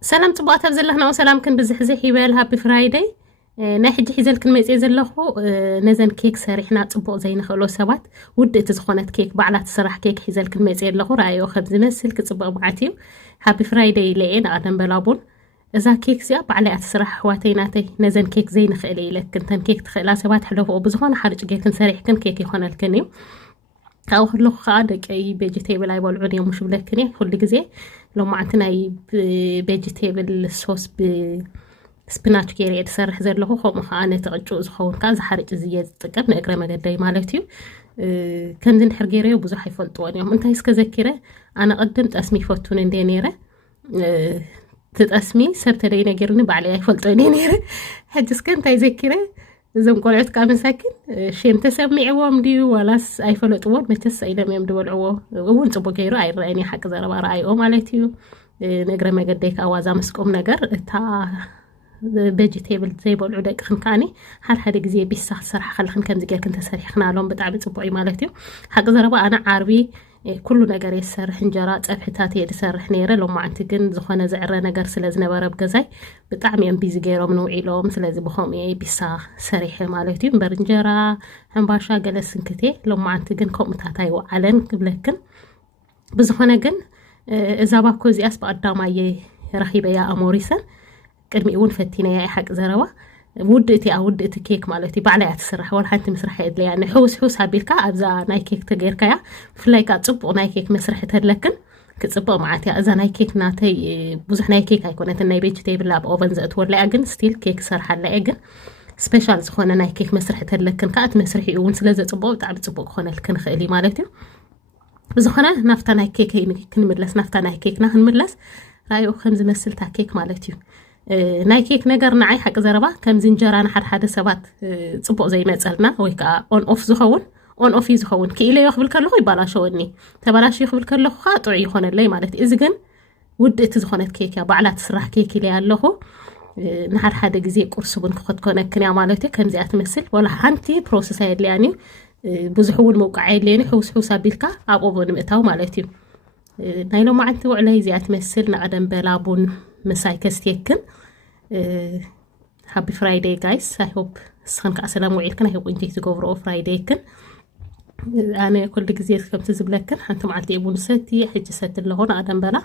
سلام صباح تبزلنا وسلام كن بزحزح يبال هابي فرايداي ናይ ሕጂ ሒዘልክን መጽ ዘለኹ ነዘን ኬክ ሰሪሕና ጽቡቕ ዘይንኽእሎ ሰባት ውድእቲ ዝኾነት ኬክ ባዕላት ስራሕ ኬክ ሒዘልክን መጽ ዘለኹ ራእዮ ከም ዝመስል ክጽቡቕ መዓት እዩ ሃፒ ፍራይዴይ ለየ ንኣደም በላቡን እዛ ኬክ እዚኣ ባዕላይ ኣትስራሕ ኣሕዋተይ ናተይ ነዘን ኬክ ዘይንኽእል ኢለክን ተን ኬክ ትኽእላ ሰባት ሕለፍኦ ብዝኾነ ሓርጭ ጌርክን ሰሪሕክን ኬክ ይኾነልክን እዩ ካብኡ ከለኹ ከዓ ደቀይ ቬጅቴብል ኣይበልዑን እዮም ምሽ ብለክን እየ ኩሉ ግዜ ሎማዓንቲ ናይ ቬጅቴብል ሶስ ስፒናች ጌር የተሰርሕ ዘለኹ ከምኡ ከዓ ነቲ ቅጩእ ዝኸውን ከዓ ዝሓርጭ ዝየ ዝጥቀም ንእግረ መገደይ ማለት እዩ ከምዚ እንድሕር ገይረዮ ብዙሕ ኣይፈልጥዎን እዮም እንታይ እስከ ዘኪረ ኣነ ቅድም ጠስሚ ይፈቱን እንደ ነይረ ትጠስሚ ሰብ ተደይ ነገርኒ ባዕለይ ኣይፈልጦን እየ ነይረ ሕጂ እስከ እንታይ ዘኪረ እዞም ቆልዑት ከዓ መሳኪን ሸም ተሰሚዕዎም ድዩ ዋላስ ኣይፈለጥዎን መቸስ ኢሎም እዮም ድበልዕዎ እውን ፅቡቅ ገይሩ ኣይረአየኒ ሓቂ ዘረባ ረኣይኦ ማለት እዩ ንእግረ መገደይ ከዓ ዋዛ መስቆም ነገር እታ ቬጅቴብል ዘይበልዑ ደቅኽን ከዓኒ ሓደ ግዜ ቢሳ ክሰርሕ ከለኽን ከምዚ ጌርክን ተሰሪሕክናሎም ብጣዕሚ ፅቡቅ እዩ ማለት እዩ ሓቂ ዘረባ ኣነ ዓርቢ ኩሉ ነገር የሰርሕ እንጀራ ፀብሕታት እየ ዝሰርሕ ነይረ ሎማዓንቲ ግን ዝኾነ ዝዕረ ነገር ስለ ዝነበረ ብገዛይ ብጣዕሚ እዮም ቢዚ ገይሮም ንውዒሎም ስለዚ ብኸምኡ እየ ቢሳ ሰሪሐ ማለት እዩ እምበር እንጀራ ሕምባሻ ገለ ስንክቴ ሎማዓንቲ ግን ከምኡታት ኣይወዓለን ክብለክን ብዝኾነ ግን እዛ ባኮ እዚኣስ ብቀዳማየ ረኺበያ ኣሞሪሰን ቅድሚ እውን ፈቲነያ ሓቂ ዘረባ ውድእቲ ኬክ ማለት እዩ ባዕላይ ኣትስራሕ ወላ ሓንቲ ምስራሕ የድለያ ንሕውስ ኣቢልካ ኣብዛ ናይ ኬክ ተገይርካያ ብፍላይ ከዓ ፅቡቕ ናይ ኬክ መስርሒ ተድለክን ክፅቡቕ መዓት እያ እዛ ናይ ኬክ ናተይ ብዙሕ ናይ ኬክ ኣይኮነትን ናይ ቬጅቴብል ኣብ ኦቨን ዘእትወላ ግን ስቲል ኬክ ሰርሓላ እየ ግን ስፔሻል ዝኾነ ናይ ኬክ መስርሒ ተድለክን ከዓ እቲ መስርሒ እውን ስለዘፅቡቕ ብጣዕሚ ፅቡቕ ክኾነልክን ንኽእል እዩ ማለት እዩ ብዝኾነ ናፍታ ናይ ኬክ ክንምለስ ናፍታ ናይ ኬክና ክንምለስ ራእዩ ከም ዝመስልታ ኬክ ማለት እዩ ናይ ኬክ ነገር ንዓይ ሓቂ ዘረባ ከም እንጀራ ንሓደ ሰባት ፅቡቕ ዘይመፀልና ወይ ከዓ ኦን ኦፍ ዝኸውን ኦን ኦፍ ዝኸውን ክኢለዮ ክብል ከለኹ ይባላሸወኒ ተባላሽ ክብል ከለኹ ከዓ ጥዑይ ይኾነለይ ማለት እዩ እዚ ግን ውድእቲ ዝኾነት ኬክ እያ ባዕላት ስራሕ ኬክ ኢለያ ኣለኹ ንሓደ ግዜ ቁርሲ ቡን ክኾትኮነክን እያ ማለት እዩ ከምዚኣ ትመስል ወላ ሓንቲ ፕሮሰስ ኣየድልያን እዩ ብዙሕ እውን መውቃዕ የድልየኒ ሕውስ ኣቢልካ ኣብ ኦቨን ምእታው ማለት እዩ ናይ ሎማዓንቲ ውዕለይ እዚኣ ትመስል ንቐደም በላቡን مساي كستيكن هابي فرايداي جايز I hope سخن كأسلام وعيلكن I hope انتي تقوفروا فرايداي كن أنا كل جزية كم تزبلكن حنتم عالتي أبون ستي حج ست اللي هون آدم بلا